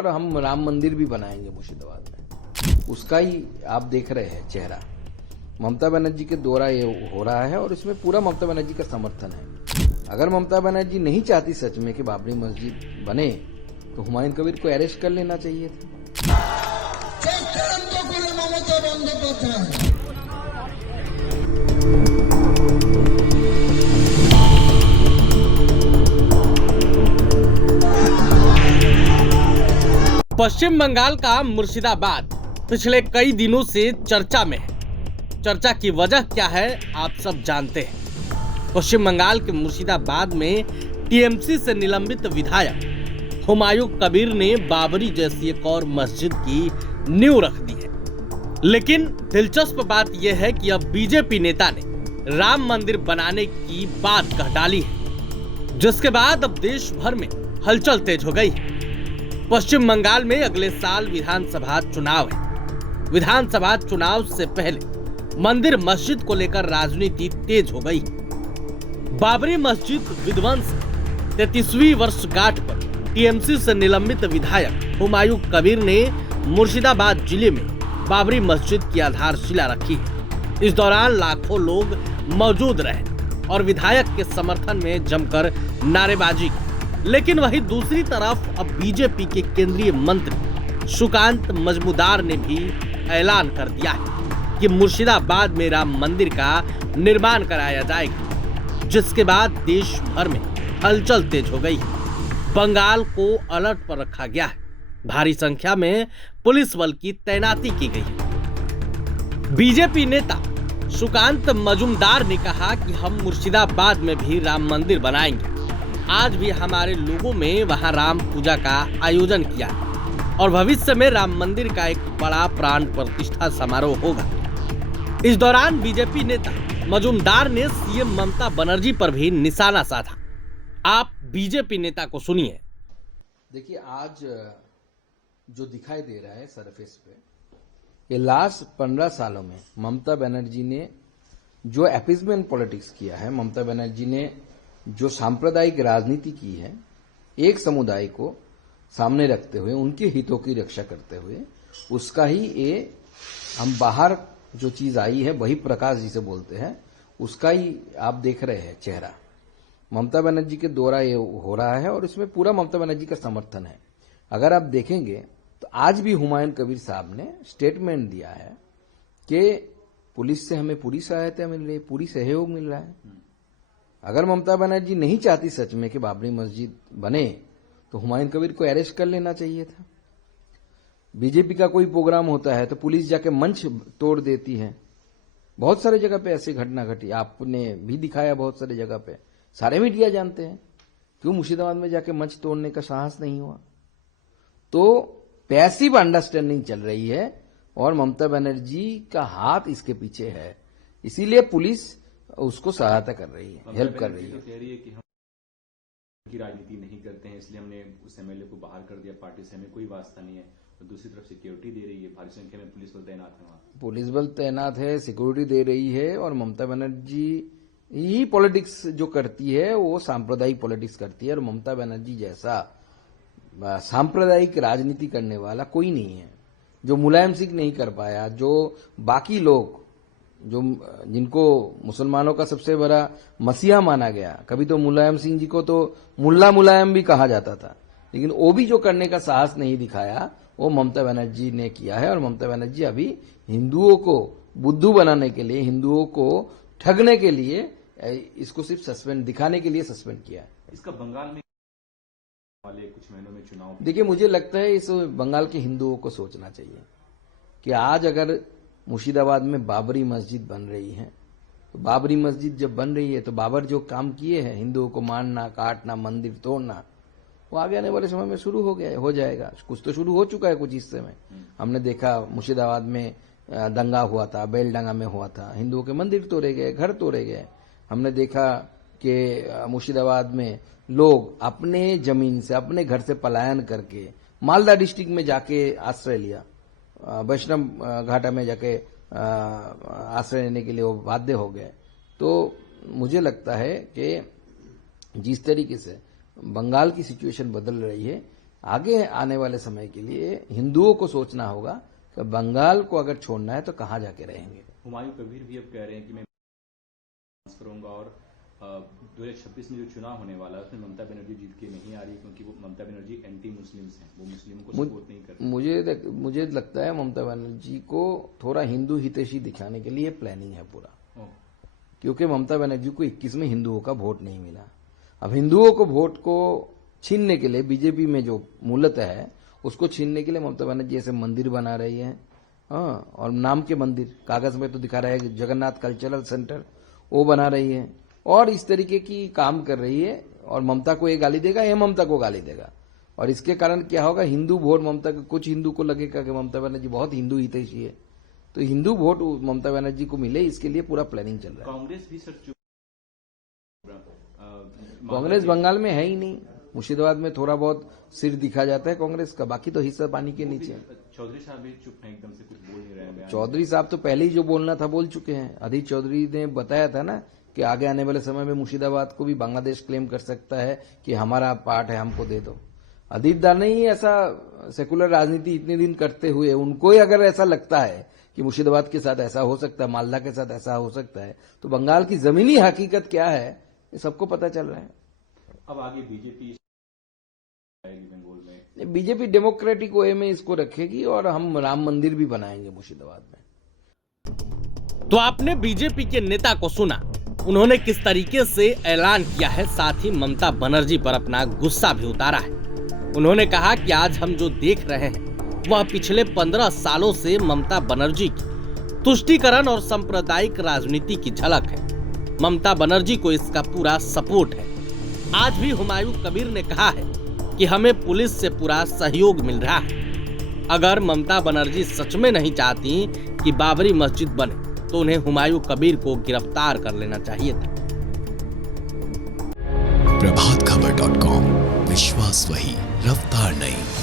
और हम राम मंदिर भी बनाएंगे मुर्शिदाबाद में। उसका ही आप देख रहे हैं चेहरा। ममता बनर्जी के द्वारा ये हो रहा है और इसमें पूरा ममता बनर्जी का समर्थन है। अगर ममता बनर्जी नहीं चाहती सच में कि बाबरी मस्जिद बने तो हुमायूं कबीर को अरेस्ट कर लेना चाहिए था। पश्चिम बंगाल का मुर्शिदाबाद पिछले कई दिनों से चर्चा में है। चर्चा की वजह क्या है आप सब जानते हैं। पश्चिम बंगाल के मुर्शिदाबाद में टीएमसी से निलंबित विधायक हुमायूं कबीर ने बाबरी जैसी एक और मस्जिद की नींव रख दी है। लेकिन दिलचस्प बात यह है कि अब बीजेपी नेता ने राम मंदिर बनाने की बात कह डाली है, जिसके बाद अब देश भर में हलचल तेज हो गई है। पश्चिम बंगाल में अगले साल विधानसभा चुनाव है। विधानसभा चुनाव से पहले मंदिर मस्जिद को लेकर राजनीति तेज हो गई। बाबरी मस्जिद विध्वंस 33वीं वर्षगांठ पर टीएमसी से निलंबित विधायक हुमायूं कबीर ने मुर्शिदाबाद जिले में बाबरी मस्जिद की आधारशिला रखी है। इस दौरान लाखों लोग मौजूद रहे और विधायक के समर्थन में जमकर नारेबाजी की। लेकिन वहीं दूसरी तरफ अब बीजेपी के केंद्रीय मंत्री सुकांत मजूमदार ने भी ऐलान कर दिया है कि मुर्शिदाबाद में राम मंदिर का निर्माण कराया जाएगा, जिसके बाद देश भर में हलचल तेज हो गई। बंगाल को अलर्ट पर रखा गया है। भारी संख्या में पुलिस बल की तैनाती की गई है। बीजेपी नेता सुकांत मजूमदार ने कहा कि हम मुर्शिदाबाद में भी राम मंदिर बनाएंगे। आज भी हमारे लोगों में वहां राम पूजा का आयोजन किया है और भविष्य में राम मंदिर का एक बड़ा प्राण प्रतिष्ठा समारोह होगा। इस दौरान बीजेपी नेता मजूमदार ने सीएम ममता बनर्जी पर भी निशाना साधा। आप बीजेपी नेता को सुनिए। देखिए, आज जो दिखाई दे रहा है सरफेस पे, ये लास्ट 15 सालों में ममता बनर्जी ने जो अपीजमेंट पॉलिटिक्स किया है, ममता बनर्जी ने जो सांप्रदायिक राजनीति की है, एक समुदाय को सामने रखते हुए उनके हितों की रक्षा करते हुए, उसका ही ये हम बाहर जो चीज आई है वही प्रकाश जिसे बोलते हैं, उसका ही आप देख रहे हैं चेहरा। ममता बनर्जी के द्वारा ये हो रहा है और इसमें पूरा ममता बनर्जी का समर्थन है। अगर आप देखेंगे तो आज भी हुमायूं कबीर साहब ने स्टेटमेंट दिया है कि पुलिस से हमें पूरी सहायता मिल रही है, पूरी सहयोग मिल रहा है। अगर ममता बनर्जी नहीं चाहती सच में कि बाबरी मस्जिद बने तो हुमायूं कबीर को अरेस्ट कर लेना चाहिए था। बीजेपी का कोई प्रोग्राम होता है तो पुलिस जाके मंच तोड़ देती है। बहुत सारे जगह पे ऐसी घटना घटी, आपने भी दिखाया बहुत सारे जगह पे, सारे मीडिया जानते हैं। क्यों मुर्शिदाबाद में जाके मंच तोड़ने का साहस नहीं हुआ? तो पैसिव अंडरस्टैंडिंग चल रही है और ममता बनर्जी का हाथ इसके पीछे है, इसीलिए पुलिस उसको सहायता कर रही है, हेल्प कर रही है। तो कह रही है कि हम की राजनीति नहीं करते हैं, इसलिए हमने उस एमएलए को बाहर कर दिया, पार्टी से हमें कोई वास्ता नहीं है। और दूसरी तरफ सिक्योरिटी दे रही है, भारी संख्या में पुलिस बल तैनात है, वहां पुलिस बल तैनात है, सिक्योरिटी दे रही है। और ममता बनर्जी ही पॉलिटिक्स जो करती है वो सांप्रदायिक पॉलिटिक्स करती है। और ममता बनर्जी जैसा सांप्रदायिक राजनीति करने वाला कोई नहीं है, जो मुलायम सिंह नहीं कर पाया, जो बाकी लोग जो जिनको मुसलमानों का सबसे बड़ा मसीहा माना गया। कभी तो मुलायम सिंह जी को तो मुल्ला मुलायम भी कहा जाता था, लेकिन वो भी जो करने का साहस नहीं दिखाया वो ममता बनर्जी ने किया है। और ममता बनर्जी अभी हिंदुओं को बुद्धू बनाने के लिए, हिंदुओं को ठगने के लिए इसको सिर्फ सस्पेंड दिखाने के लिए सस्पेंड किया है। इसका बंगाल में वाले कुछ महीनों में चुनाव, देखिए, मुझे लगता है इस बंगाल के हिंदुओं को सोचना चाहिए कि आज अगर मुर्शिदाबाद में बाबरी मस्जिद बन रही है तो बाबरी मस्जिद जब बन रही है तो बाबर जो काम किए हैं, हिंदुओं को मारना, काटना, मंदिर तोड़ना, वो आगे आने वाले समय में शुरू हो जाएगा। कुछ तो शुरू हो चुका है कुछ हिस्से में। हमने देखा मुर्शिदाबाद में दंगा हुआ था, बेलडंगा में हुआ था, हिंदुओं के मंदिर तोड़े गए, घर तोड़े गए। हमने देखा कि मुर्शिदाबाद में लोग अपने जमीन से, अपने घर से पलायन करके मालदा डिस्ट्रिक्ट में जाके आश्रय लिया, वैष्णव घाटा में जाके आश्रय लेने के लिए वो बाध्य हो गए। तो मुझे लगता है कि जिस तरीके से बंगाल की सिचुएशन बदल रही है, आगे आने वाले समय के लिए हिंदुओं को सोचना होगा कि बंगाल को अगर छोड़ना है तो कहाँ जाके रहेंगे। हुमायूं कबीर भी अब कह रहे हैं कि मैं करूंगा और 2026 में जो चुनाव होने वाला है उसमें ममता बनर्जी जीत के नहीं आ रही क्योंकि वो ममता बनर्जी एंटी मुस्लिम्स हैं, वो मुस्लिमों को सपोर्ट नहीं करती। मुझे लगता है ममता बनर्जी को थोड़ा हिंदू हितैषी दिखाने के लिए प्लानिंग है पूरा, क्योंकि ममता बनर्जी को 21 में हिंदुओं का वोट नहीं मिला। अब हिंदुओं को वोट को छीनने के लिए बीजेपी में जो मूलतः है उसको छीनने के लिए ममता बनर्जी ऐसे मंदिर बना रही है। हाँ, और नाम के मंदिर, कागज में तो दिखा रहा है जगन्नाथ कल्चरल सेंटर, वो बना रही है और इस तरीके की काम कर रही है। और ममता को ये गाली देगा, ये ममता को गाली देगा और इसके कारण क्या होगा, हिंदू वोट ममता के, कुछ हिंदू को लगेगा कि ममता बनर्जी बहुत हिंदू हितैषी है, तो हिंदू वोट ममता बनर्जी को मिले, इसके लिए पूरा प्लानिंग चल रहा है। कांग्रेस भी सर कांग्रेस बंगाल में है ही नहीं, मुर्शिदाबाद में थोड़ा बहुत सिर दिखा जाता है कांग्रेस का, बाकी तो हिस्सा पानी के नीचे। चौधरी साहब भी चुप हैं, एकदम से कुछ बोल नहीं रहे हैं। चौधरी साहब तो पहले ही जो बोलना था बोल चुके हैं। अधीर चौधरी ने बताया था ना कि आगे आने वाले समय में मुर्शिदाबाद को भी बांग्लादेश क्लेम कर सकता है कि हमारा पार्ट है, हमको दे दो। अधीर दा ने ही ऐसा सेकुलर राजनीति इतने दिन करते हुए उनको ही अगर ऐसा लगता है कि मुर्शिदाबाद के साथ ऐसा हो सकता है, मालदा के साथ ऐसा हो सकता है, तो बंगाल की जमीनी हकीकत क्या है ये सबको पता चल रहा है। अब आगे बीजेपी बंगाल में, बीजेपी डेमोक्रेटिक वे में इसको रखेगी और हम राम मंदिर भी बनाएंगे मुर्शिदाबाद में। तो आपने बीजेपी के नेता को सुना, उन्होंने किस तरीके से ऐलान किया है, साथ ही ममता बनर्जी पर अपना गुस्सा भी उतारा है। उन्होंने कहा कि आज हम जो देख रहे हैं वह पिछले 15 सालों से ममता बनर्जी की तुष्टीकरण और सांप्रदायिक राजनीति की झलक है। ममता बनर्जी को इसका पूरा सपोर्ट है। आज भी हुमायूं कबीर ने कहा है कि हमें पुलिस से पूरा सहयोग मिल रहा है। अगर ममता बनर्जी सच में नहीं चाहती कि बाबरी मस्जिद बने तो उन्हें हुमायूं कबीर को गिरफ्तार कर लेना चाहिए था। प्रभातखबर.com, विश्वास वही, रफ्तार नहीं।